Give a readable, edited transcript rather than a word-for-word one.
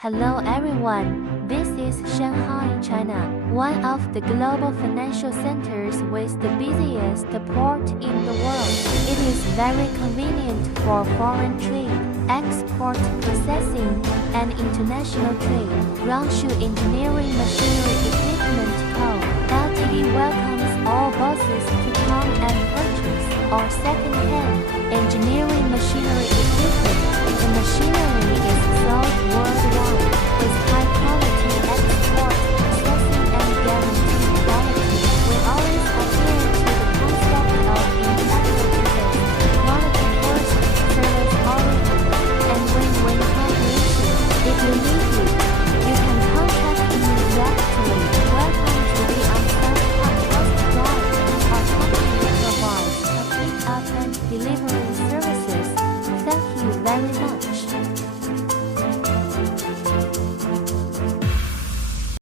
Hello everyone, this is Shanghai, China, one of the global financial centers with the busiest port in the world. It is very convenient for foreign trade, export processing, and international trade. Rangshu Engineering Machinery Equipment Co. Ltd welcomes all bosses to come and purchase or second-hand engineering machinery equipment. The machinery is sold worldwide with high-quality export processing and guaranteed quality. We always adhere to the concept of integrity-based, quality first, service oriented, and win-win cooperation. If you need it, you can contact me directly.